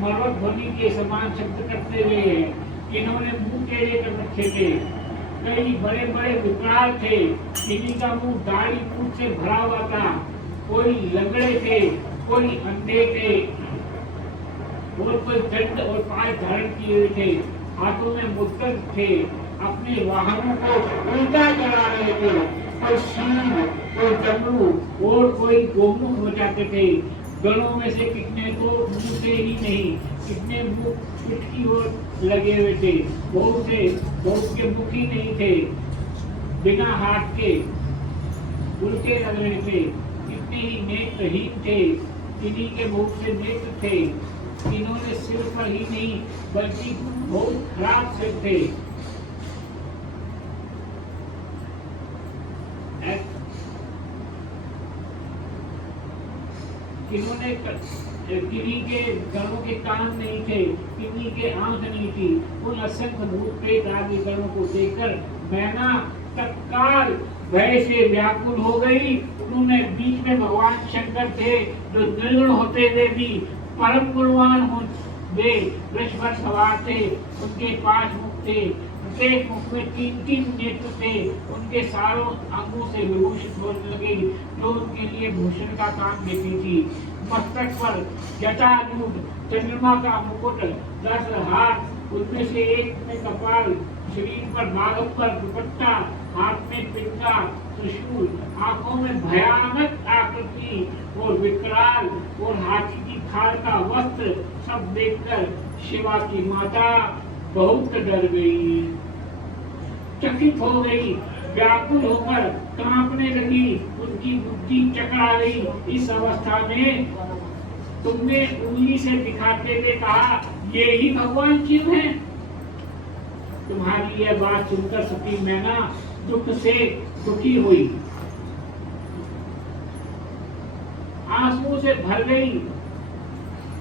मर्वत ध्वनि के समान शब्द करते हुए इन्होंने मुंह टेढ़े कर रखे थे। कई बड़े बड़े विकराल थे, किन्हीं का मुंह दाढ़ी मूछ से भरा हुआ था, कोई लंगड़े थे, कोई अंधे थे और कोई दंड और पाय धारण किए हुए थे, हाथों में मुद्गर थे, अपने वाहनों को उल्टा चला रहे थे, कोई शील, कोई डमरू और कोई गोमुख बजाते थे। गणों में से कितने तो मुंह से ही नहीं, कितने मुख पीठ की ओर लगे हुए थे, बहुत के मुख ही नहीं थे, बिना हाथ के उल्टे लग रहे थे, कितने ही नेत्रहीन थे, किन्हीं के मुख से नेत्र थे, इन्होंने सिर पर ही नहीं बल्कि बहुत खराब सिर थे। किन्हीं के गणों के कान नहीं थे, किन्हीं के आंख नहीं थी। उन असंख्य भूत प्रेत आदि गणों को देखकर मैना तत्काल भय से व्याकुल हो गई। उन्होंने बीच में भगवान शंकर थे, जो निर्गुण होते हुए भी परम गुणवान हो, वे वृष पर सवार थे, उनके 5 मुख थे, प्रत्येक मुख में 3-3 नेत्र थे, उनके सारों अंगों से विभूषित होने लगे, जो उनके लिए भूषण का काम देती थी। मस्तक पर जटाजूट, चंद्रमा का मुकुट, 10 हाथ, उनमें से एक में कपाल, शरीर पर बागंबर दुपट्टा, हाथ में पिंगा, त्रिशूल, आंखों में भयानक आकृति और विकराल और हाथी की खाल का वस्त्र, सब देखकर शिवा की माता बहुत डर गई, चकित हो गई, व्याकुल होकर कांपने लगी, उनकी बुद्धि चकरा गई। इस अवस्था में तुमने उंगली से दिखाते हुए कहा, ये ही भगवान शिव हैं। तुम्हारी यह बात सुनकर सती मैना दुख से दुखी हुई, आंसुओं से भर गई,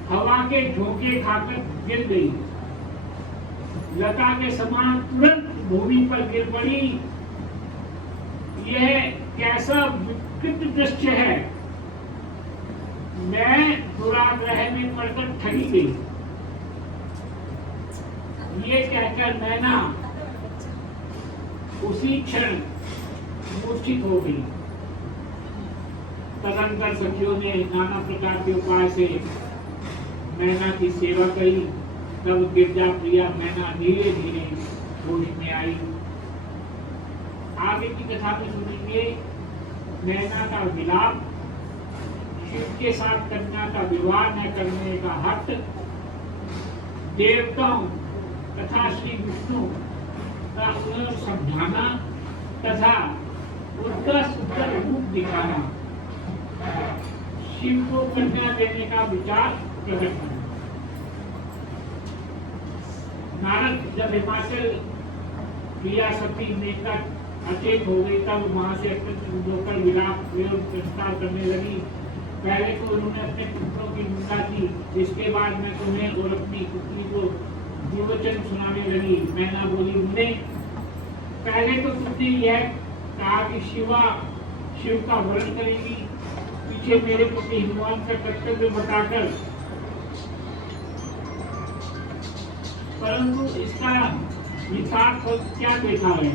हवा के झोंके खाकर गिर गई, लता के समान तुरंत भूमि पर गिर पड़ी। यह कैसा विकृत दृश्य है, मैं दुराग्रह में पड़कर ठगी गई। ये कहकर मैना उसी क्षण मूर्छित हो गई। तदंतर सखियों ने नाना प्रकार के उपाय से मैना की सेवा करी। तब गिरजा प्रिया मैना धीरे धीरे होश में आई। आगे की कथा में सुनेंगे मैना का विलाप, शिव के साथ कन्या का विवाह न करने का हट, देवताओं तथा श्री विष्णु का समझाना तथा उसका सुंदर रूप दिखाना, शिव को कन्या देने का विचार प्रकट करना। नारद जब हिमाचल क्रिया सती नेकर अचेत हो गई, तब वहां से अत्यंत होकर विलाप एवं प्रस्ताव करने लगी। पहले तो उन्होंने अपने पुत्रों की निंदा की, इसके बाद मैं तुम्हें और अपनी पुत्री को दुर्वचन सुनाने लगी। मैना बोली, मुझे पहले तो तुमने यह कहा कि शिव का वर्ण करेगी, पीछे मेरे पति हिमवान का कर्तव्य बताकर, परंतु इसका यथार्थ क्या देखा है?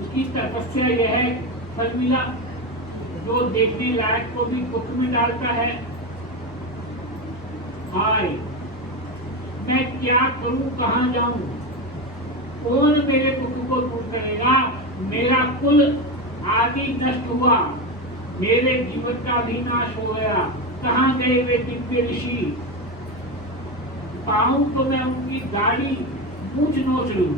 उसकी तपस्या यह फल मिला जो देखने लायक को भी दुख में डालता है। हाय, मैं क्या करूं, कहां जाऊं, कौन मेरे दुख को दूर करेगा? मेरा कुल आदि नष्ट हुआ, मेरे जीवन का भी नाश हो गया। कहाँ गए वे दिव्य ऋषि? पाऊं तो मैं उनकी दाढ़ी मूछ नोच लूं।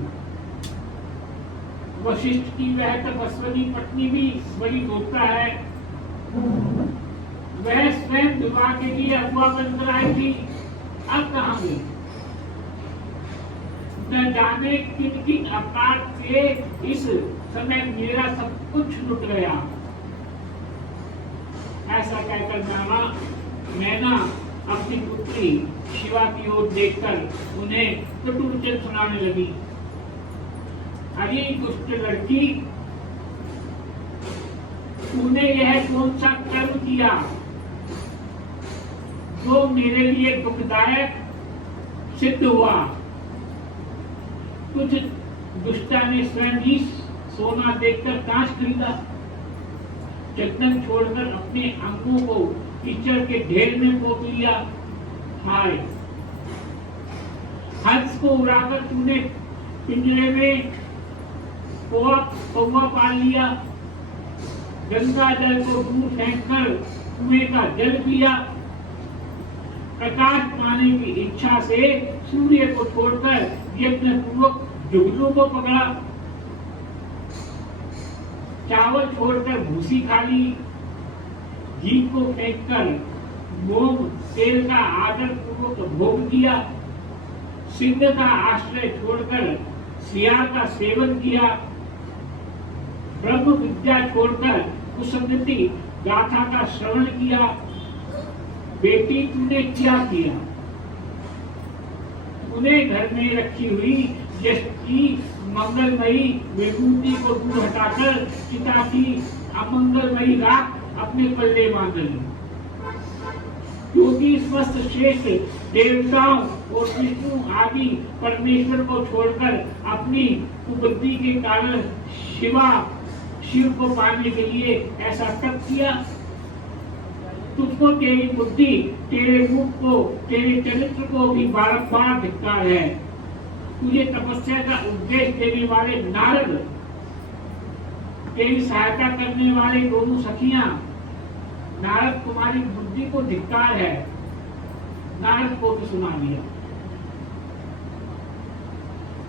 वशिष्ठ की वह तपस्विनी पत्नी भी बड़ी गोप्ता है, वह स्वयं विवाह के लिए अगुआ बनकर आई थी, अब कहाँ गई? न जाने किन किन अपराध से इस समय मेरा सब कुछ लुट गया। ऐसा कहकर मैना अपनी पुत्री शिवा की ओर देखकर उन्हें कटुवचन सुनाने लगी। अरे दुष्ट लड़की, तूने यह कौन सा कर्म किया जो मेरे लिए दुखदायक सिद्ध हुआ? कुछ दुष्टा ने स्वयं ही सोना देखकर कांच खरीदा, चंदन छोड़कर अपने अंगों को कीचड़ के ढेर में पोत लिया। हाय, हंस को उड़ाकर तूने पिंजरे में कौवा पाल लिया, गंगा जल को दूर फेंककर कुएं का जल पिया, प्रकाश पाने की इच्छा से सूर्य को छोड़कर यत्न पूर्वक जुगनू को पकड़ा, चावल छोड़कर भूसी खा ली, घी को फेंककर मूंग तेल का आदर पूर्वक भोग किया, सिंह का आश्रय छोड़कर सियार का सेवन किया, ब्रह्म विद्या छोड़कर कुसंगति गाथा का श्रवण किया। बेटी तूने क्या किया? तूने घर में रखी हुई यश की मंगलमयी विभूति को दूर हटाकर चिता की अमंगलमयी राख अपने पल्ले बांध ली, क्योंकि स्वस्थ श्रेष्ठ देवताओं और विष्णु आदि परमेश्वर को छोड़कर अपनी कुबुद्धि के कारण शिव को पाने के लिए ऐसा तप किया। तुझको तेरी बुद्धि, तेरे रूप को, तेरे चरित्र को भी बारंबार धिक्कार है। तुझे तपस्या का उपदेश देने वाले नारद, तेरी सहायता करने वाले दोनों सखियां, नारद तुम्हारी बुद्धि को धिक्कार है। नारद को भी सुना दिया।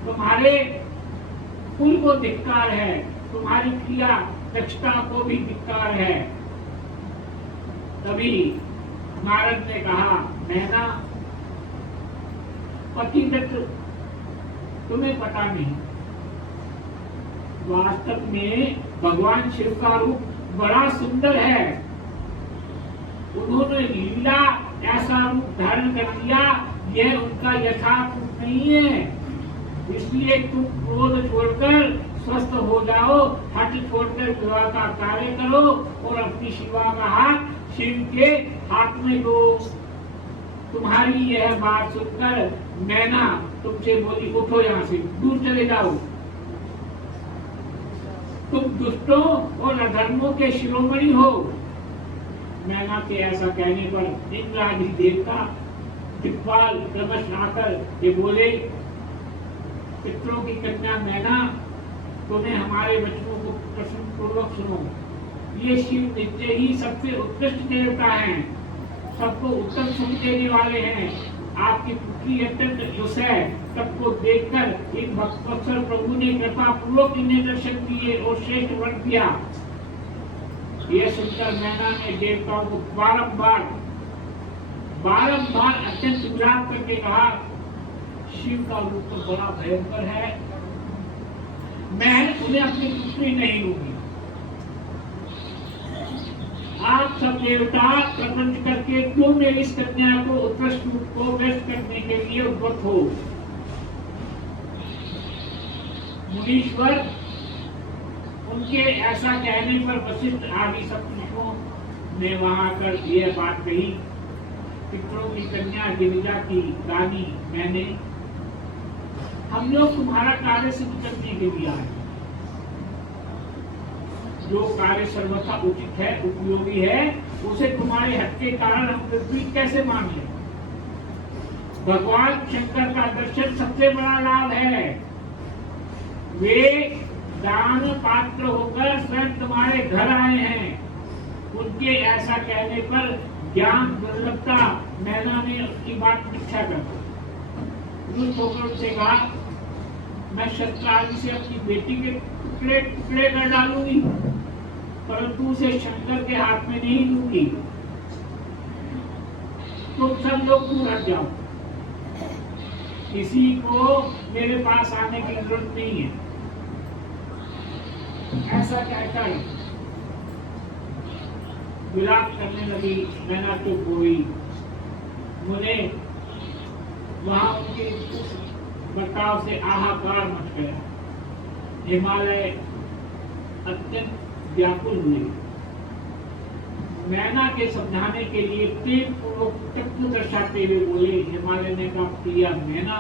तुम्हारे कुल को धिक्कार है, तुम्हारी क्रिया दक्षता को भी धिक्कार है। तभी नारद ने कहा, मैना पतिव्रत तुम्हें पता नहीं, वास्तव में भगवान शिव का रूप बड़ा सुंदर है। उन्होंने लीला ऐसा रूप धारण कर लिया, यह उनका यथार्थ रूप नहीं है। इसलिए तुम क्रोध छोड़कर स्वस्थ हो जाओ, हठ छोड़कर विवाह का कार्य करो और अपनी शिवा का हाथ शिव के हाथ में दो। तुम्हारी यह बात सुनकर मैना तुमसे बोली, उठो यहाँ से, दूर चले जाओ। तुम दुष्टों और अधर्मों के शिरोमणि हो। मैना के ऐसा कहने पर इंद्र आदि देवता दिक्पाल क्रमश आकर ये बोले, पितरों की कन्या मैना, तुम्हें हमारे वचनों को प्रश्न पूर्वक सुनो। ये शिव नित्य ही सबसे उत्कृष्ट देवता हैं, सबको उत्तम सुख देने वाले हैं। आपकी पुत्री अत्यंत खुश है। सबको देखकर एक भक्तवत्सल प्रभु ने कृपा पूर्वक इन्हें दर्शन दिए और श्रेष्ठ वर दिया। यह सुनकर मैना ने देवताओं को बारंबार अत्यंत विलाप करके कहा, शिव का रूप तो बड़ा भयंकर है, मैं उन्हें अपनी पुत्री नहीं लूंगी। आप सब देवता प्रपंच करके क्यों मेरी इस कन्या को उत्कृष्ट रूप को व्यक्त करने के लिए उद्यत हो? मुनीश्वर, उनके ऐसा कहने पर वशिष्ठ आदि सप्तऋषियों ने वहां आकर यह बात कही, पितरों की कन्या गिरिजा की रानी मैंने, हम लोग तुम्हारा कार्य सिद्ध करने के लिए आए। जो कार्य सर्वथा उचित है, उपयोगी है, उसे तुम्हारे हक के कारण हम विपरीत कैसे मान लें? भगवान शंकर का दर्शन सबसे बड़ा लाभ है। वे दान पात्र होकर स्वयं तुम्हारे घर आए हैं। उनके ऐसा कहने पर ज्ञान दुर्लभता मैना ने उसकी बात इच्छा कर उनसे कहा, मैं शस्त्रादि से अपनी बेटी के टुकड़े टुकड़े कर डालूंगी, परंतु उसे शंकर के हाथ में नहीं दूंगी। तुम सब लोग दूर हट जाओ, किसी को मेरे पास आने की जरूरत नहीं है। ऐसा कहकर विलाप करने लगी। मैना चुप हुई। मुझे वहां उनके बर्ताव से हाहाकार मच गया। हिमालय अत्यंत व्याकुल हुए। मैना के समझाने के लिए प्रेम पूर्वक तत्व दर्शाते हुए बोले। हिमालय ने कहा, प्रिया मैना,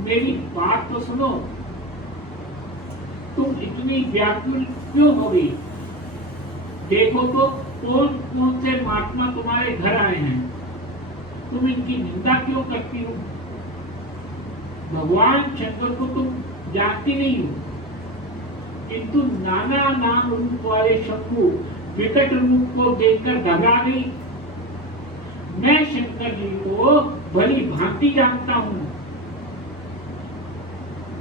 मेरी बात तो सुनो, तुम इतनी व्याकुल क्यों हो गई? देखो तो कौन कौन से महात्मा तुम्हारे घर आए हैं, तुम इनकी निंदा क्यों करती हो? भगवान शंकर को तुम जानती नहीं हो, किंतु नाना नाम रूप वाले शंभु विकट रूप को देखकर घबरा गई। मैं शंकर जी को भली भांति जानता हूं,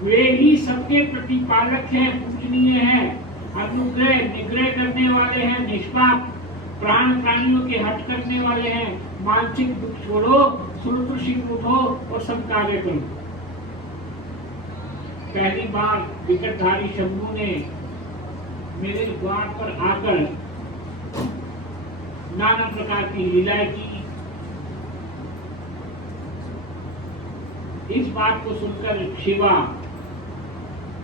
वे ही सबके प्रतिपालक हैं, पूजनीय हैं, अनुग्रह निग्रह करने वाले हैं, निष्पाप प्राण प्राणियों के हट करने वाले हैं। मानसिक दुख छोड़ो, सुरक्षित उठो और सब कार्य करो। पहली बार विकटधारी शंभु ने मेरे द्वार पर आकर नाना प्रकार की लीलाएं की। इस बात को सुनकर शिवा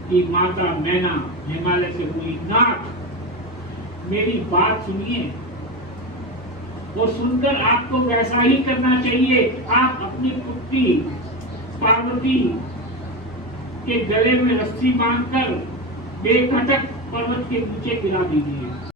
की माता मैना हिमालय से बोली, नाथ मेरी बात सुनिए और सुनकर आपको वैसा ही करना चाहिए। आप अपनी पुत्री पार्वती के गले में रस्सी बांधकर बेखटक पर्वत के नीचे गिरा दीजिए।